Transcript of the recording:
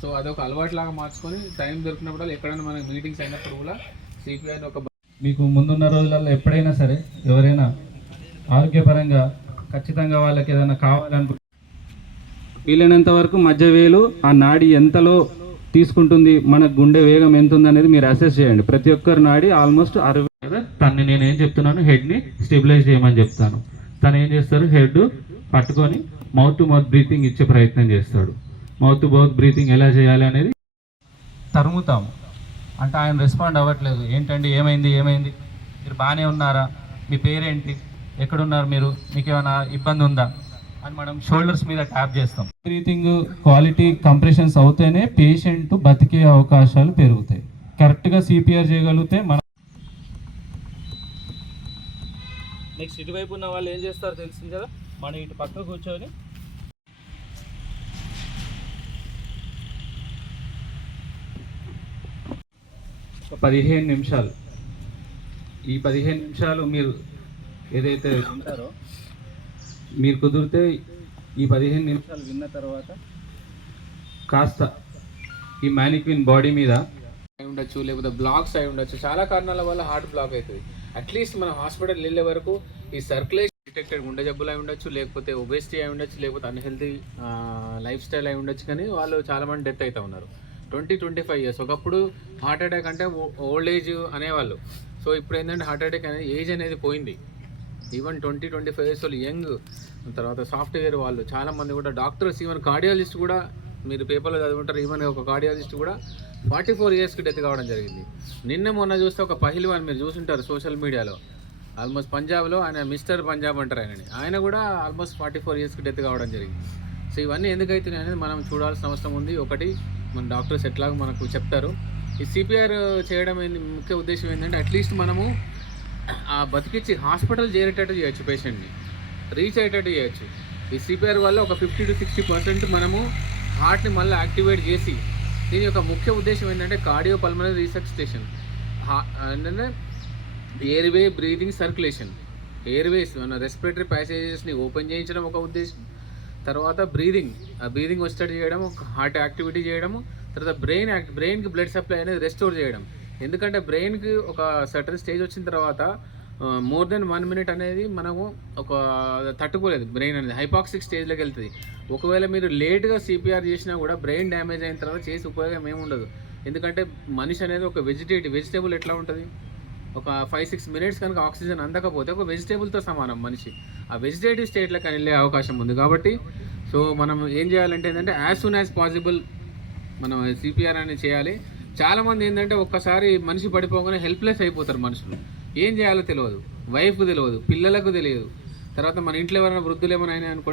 So అదొక అలవాటు లాగా మార్చుకొని టైం దొరికినప్పుడు ఎక్కడైనా మనకి మీటింగ్స్ అయినప్పుడు కూడా సిపిఆర్ ఒక మీకు ముందున్న రోజులలో ఎప్పుడైనా సరే ఎవరైనా ఆరోగ్యపరంగా ఖచ్చితంగా వాళ్ళకి ఏదైనా కావాలనుకుంటే వీలైనంత వరకు మధ్య వేలు ఆ నాడి ఎంతలో తీసుకుంటుంది మన గుండె వేగం ఎంత ఉంది అనేది మీరు అసెస్ చేయండి. ప్రతి ఒక్కరి నాడి ఆల్మోస్ట్ అరవై తన్ని నేను ఏం చెప్తున్నాను? హెడ్ని స్టెబిలైజ్ చేయమని చెప్తాను. తను ఏం చేస్తారు హెడ్ పట్టుకొని మౌత్ టు మౌత్ బ్రీతింగ్ ఇచ్చే ప్రయత్నం చేస్తాడు. మౌత్ టు మౌత్ బ్రీతింగ్ ఎలా చేయాలి అనేది తరుముతాము. అంటే ఆయన రెస్పాండ్ అవ్వట్లేదు. ఏంటండి? ఏమైంది? ఏమైంది? మీరు బాగానే ఉన్నారా? మీ పేరేంటి? ఎక్కడున్నారు మీరు? మీకు ఏమైనా ఇబ్బంది ఉందా? అని మనం షోల్డర్స్ మీద ట్యాప్ చేస్తాం. బ్రీతింగ్ క్వాలిటీ కంప్రెషన్స్ అవుతేనే పేషెంట్ బతికే అవకాశాలు పెరుగుతాయి. కరెక్ట్గా సిపిఆర్ చేయగలిగితే మనం నెక్స్ట్ ఇటువైపు ఉన్న వాళ్ళు ఏం చేస్తారో? తెలిసింది కదా? మనం ఇటు పక్క కూర్చొని ఒక పదిహేను నిమిషాలు. ఈ పదిహేను నిమిషాలు మీరు ఏదైతే వింటారో మీరు కుదిరితే ఈ పదిహేను నిమిషాలు విన్న తర్వాత కాస్త ఈ మ్యానిక్విన్ బాడీ మీద అయి ఉండొచ్చు లేకపోతే బ్లాక్స్ అయి ఉండొచ్చు. చాలా కారణాల వల్ల హార్ట్ బ్లాక్ అవుతుంది. అట్లీస్ట్ మనం హాస్పిటల్ వెళ్ళే వరకు ఈ సర్క్యులేషన్ డిటెక్టెడ్ గుండె జబ్బులు అయి ఉండొచ్చు లేకపోతే ఒబేసిటీ అయి ఉండొచ్చు లేకపోతే అన్హెల్తీ లైఫ్ స్టైల్ అయి ఉండొచ్చు. కానీ వాళ్ళు చాలామంది డెత్ అవుతూ ఉన్నారు. Twenty twenty five years. ఒకప్పుడు హార్ట్ అటాక్ అంటే ఓల్డ్ ఏజ్ అనేవాళ్ళు. సో ఇప్పుడు ఏంటంటే హార్ట్ అటాక్ అనేది ఏజ్ అనేది పోయింది. Even twenty twenty five years వాళ్ళు యంగ్ తర్వాత సాఫ్ట్వేర్ వాళ్ళు చాలా మంది కూడా డాక్టర్స్ ఈవెన్ కార్డియాలజిస్ట్ కూడా మీరు పేపర్లో చదువుకుంటారు ఈవెన్ ఒక కార్డియాలజిస్ట్ కూడా ఫార్టీ ఫోర్ ఇయర్స్కి డెత్ కావడం జరిగింది. నిన్న మొన్న చూస్తే ఒక పహిల్వాన్ మీరు చూసుంటారు సోషల్ మీడియాలో. ఆల్మోస్ట్ పంజాబ్లో ఆయన మిస్టర్ పంజాబ్ అంటారు ఆయనని. ఆయన కూడా ఆల్మోస్ట్ ఫార్టీ ఫోర్ ఇయర్స్కి డెత్ కావడం జరిగింది. సో ఇవన్నీ ఎందుకు అవుతున్నాయి అనేది మనం చూడాల్సిన అవసరం ఉంది. ఒకటి మన డాక్టర్స్ ఎట్లాగో మనకు చెప్తారు. ఈ సిపిఆర్ చేయడం ఏంది ముఖ్య ఉద్దేశం ఏంటంటే అట్లీస్ట్ మనము ఆ బతికిచ్చి హాస్పిటల్ చేరేటట్టు చేయొచ్చు పేషెంట్ని. రీచ్ అయ్యేటట్టు చేయొచ్చు. ఈ సిపిఆర్ వల్ల ఒక ఫిఫ్టీ టు సిక్స్టీ పర్సెంట్ మనము హార్ట్ని మళ్ళీ యాక్టివేట్ చేసి దీని యొక్క ముఖ్య ఉద్దేశం ఏంటంటే కార్డియో పల్మనరీ రీసెర్చ్ స్టేషన్ ఏంటంటే ఎయిర్వే బ్రీదింగ్ సర్క్యులేషన్ ఎయిర్వేస్ మన రెస్పిరేటరీ ప్యాసేజెస్ని ఓపెన్ చేయించడం ఒక ఉద్దేశం. తర్వాత బ్రీదింగ్ ఆ బ్రీదింగ్ వచ్చేటట్టు చేయడం ఒక హార్ట్ యాక్టివిటీ చేయడము. తర్వాత బ్రెయిన్ యాక్ట్ బ్రెయిన్కి బ్లడ్ సప్లై అనేది రెస్టోర్ చేయడం. ఎందుకంటే బ్రెయిన్కి ఒక సర్టన్ స్టేజ్ వచ్చిన తర్వాత మోర్ దెన్ వన్ మినిట్ అనేది మనము ఒక తట్టుకోలేదు. బ్రెయిన్ అనేది హైపాక్సిక్ స్టేజ్లోకి వెళ్తుంది. ఒకవేళ మీరు లేట్గా సిపిఆర్ చేసినా కూడా బ్రెయిన్ డ్యామేజ్ అయిన తర్వాత చేసి ఉపయోగం ఏమి ఉండదు. ఎందుకంటే మనిషి అనేది ఒక వెజిటేటివ్ వెజిటేబుల్ ఎట్లా ఉంటుంది? ఒక ఫైవ్ సిక్స్ మినిట్స్ కనుక ఆక్సిజన్ అందకపోతే ఒక వెజిటేబుల్తో సమానం మనిషి. ఆ వెజిటేటివ్ స్టేట్లోకి వెళ్ళే అవకాశం ఉంది కాబట్టి సో మనం ఏం చేయాలంటే ఏంటంటే యాజ్ సూన్ యాజ్ పాసిబుల్ మనం సిపిఆర్ అనేది చేయాలి. చాలామంది ఏంటంటే ఒక్కసారి మనిషి పడిపోగానే హెల్ప్లెస్ అయిపోతారు మనుషులు. ఏం చేయాలో తెలియదు. వైఫ్కు తెలియదు. పిల్లలకు తెలియదు. తర్వాత మన ఇంట్లో ఎవరైనా వృద్ధులు ఏమైనా అయినా అనుకోండి